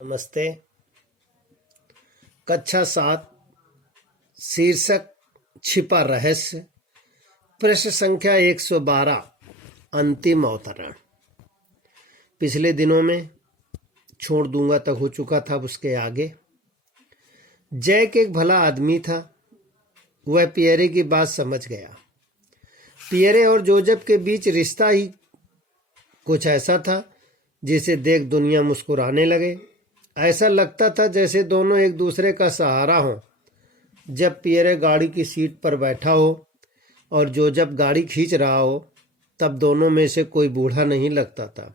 नमस्ते। कक्षा 7 शीर्षक छिपा रहस्य, प्रश्न संख्या 112 अंतिम अवतरण। पिछले दिनों में छोड़ दूंगा तक हो चुका था। उसके आगे जैक एक भला आदमी था। वह पियरे की बात समझ गया। पियरे और जोजफ के बीच रिश्ता ही कुछ ऐसा था जिसे देख दुनिया मुस्कुराने लगे। ऐसा लगता था जैसे दोनों एक दूसरे का सहारा हो। जब पियरे गाड़ी की सीट पर बैठा हो और जोजफ गाड़ी खींच रहा हो तब दोनों में से कोई बूढ़ा नहीं लगता था।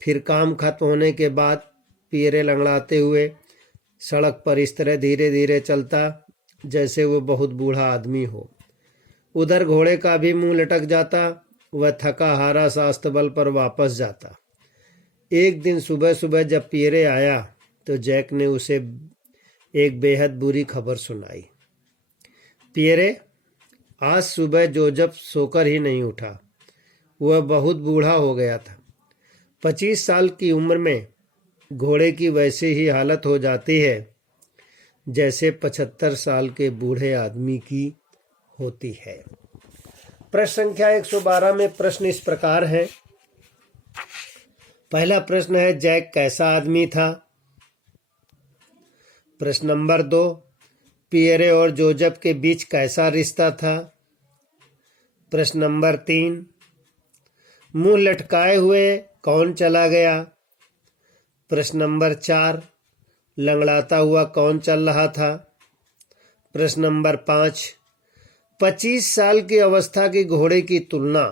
फिर काम खत्म होने के बाद पियरे लंगड़ाते हुए सड़क पर इस तरह धीरे धीरे चलता जैसे वो बहुत बूढ़ा आदमी हो। उधर घोड़े का भी मुंह लटक जाता। वह थका हारा सा अस्तबल पर वापस जाता। एक दिन सुबह सुबह जब पियरे आया तो जैक ने उसे एक बेहद बुरी खबर सुनाई। पियरे, आज सुबह जोजफ सोकर ही नहीं उठा। वह बहुत बूढ़ा हो गया था। 25 साल की उम्र में घोड़े की वैसी ही हालत हो जाती है जैसे 75 साल के बूढ़े आदमी की होती है। प्रश्न संख्या 112 में प्रश्न इस प्रकार है। पहला प्रश्न है, जैक कैसा आदमी था? प्रश्न नंबर 2, पियरे और जोजफ के बीच कैसा रिश्ता था? प्रश्न नंबर 3, मुंह लटकाए हुए कौन चला गया? प्रश्न नंबर 4, लंगड़ाता हुआ कौन चल रहा था? प्रश्न नंबर 5, 25 साल की अवस्था की घोड़े की तुलना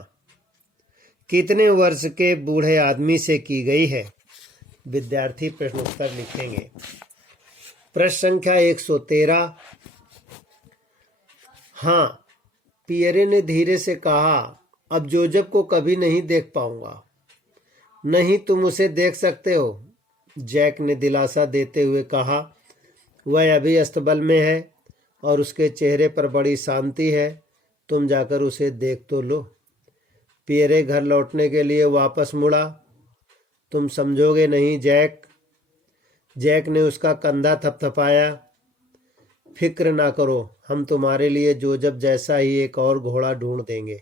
कितने वर्ष के बूढ़े आदमी से की गई है? विद्यार्थी प्रश्नोत्तर लिखेंगे। प्रश्न संख्या 113, हाँ, पियरे ने धीरे से कहा, अब जोजफ को कभी नहीं देख पाऊंगा। नहीं, तुम उसे देख सकते हो, जैक ने दिलासा देते हुए कहा। वह अभी अस्तबल में है और उसके चेहरे पर बड़ी शांति है। तुम जाकर उसे देख तो लो। पियरे घर लौटने के लिए वापस मुड़ा। तुम समझोगे नहीं जैक। जैक ने उसका कंधा थपथपाया। फिक्र ना करो, हम तुम्हारे लिए जोजफ जैसा ही एक और घोड़ा ढूंढ देंगे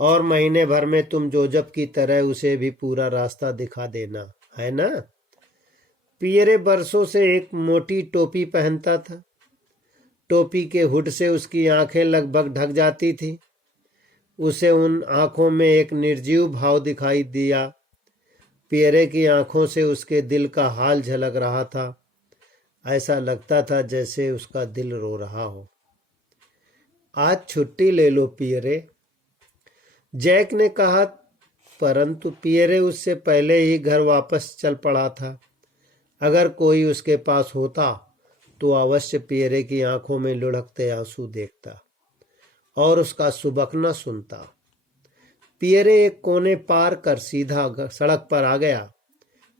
और महीने भर में तुम जोजफ की तरह उसे भी पूरा रास्ता दिखा देना, है ना? पियरे बरसों से एक मोटी टोपी पहनता था। टोपी के हुड से उसकी आंखें लगभग ढक जाती थी। उसे उन आंखों में एक निर्जीव भाव दिखाई दिया। पियरे की आंखों से उसके दिल का हाल झलक रहा था। ऐसा लगता था जैसे उसका दिल रो रहा हो। आज छुट्टी ले लो पियरे, जैक ने कहा, परंतु पियरे उससे पहले ही घर वापस चल पड़ा था। अगर कोई उसके पास होता तो अवश्य पियरे की आंखों में लुढ़कते आंसू देखता और उसका सुबकना सुनता। पियरे एक कोने पार कर सीधा सड़क पर आ गया।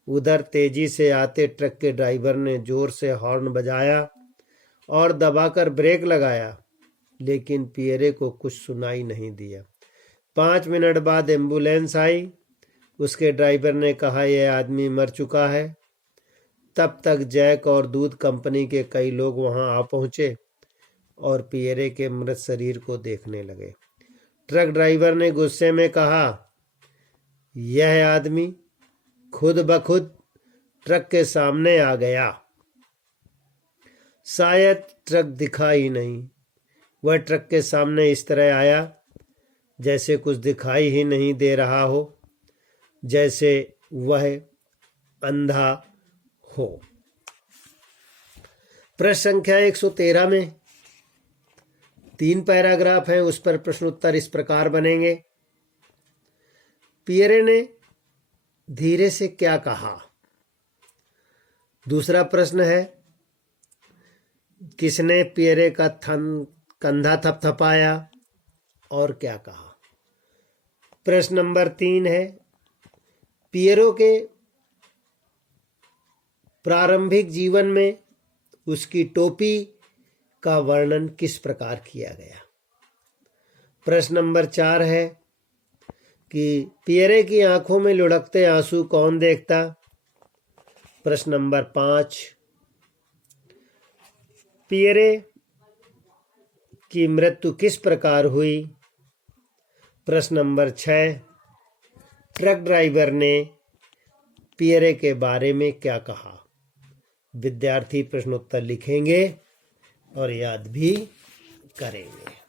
उधर तेजी से आते ट्रक के ड्राइवर ने जोर से हॉर्न बजाया और दबाकर ब्रेक लगाया, लेकिन पियरे को कुछ सुनाई नहीं दिया। 5 मिनट बाद एम्बुलेंस आई। उसके ड्राइवर ने कहा, यह आदमी मर चुका है। तब तक जैक और दूध कंपनी के कई लोग वहां आ पहुंचे और पियरे के मृत शरीर को देखने लगे। ट्रक ड्राइवर ने गुस्से में कहा, यह आदमी खुद ब खुद ट्रक के सामने आ गया। शायद ट्रक दिखा ही नहीं। वह ट्रक के सामने इस तरह आया जैसे कुछ दिखाई ही नहीं दे रहा हो, जैसे वह अंधा हो। प्रश्न संख्या 113 में 3 पैराग्राफ हैं। उस पर प्रश्नोत्तर इस प्रकार बनेंगे। पियरे ने धीरे से क्या कहा? दूसरा प्रश्न है, किसने पियरे का कंधा थपथपाया और क्या कहा? प्रश्न नंबर 3 है, पियरो के प्रारंभिक जीवन में उसकी टोपी का वर्णन किस प्रकार किया गया? प्रश्न नंबर 4 है कि पियरे की आंखों में लुढ़कते आंसू कौन देखता? प्रश्न नंबर 5, पियरे की मृत्यु किस प्रकार हुई? प्रश्न नंबर 6, ट्रक ड्राइवर ने पियरे के बारे में क्या कहा? विद्यार्थी प्रश्नोत्तर लिखेंगे और याद भी करेंगे।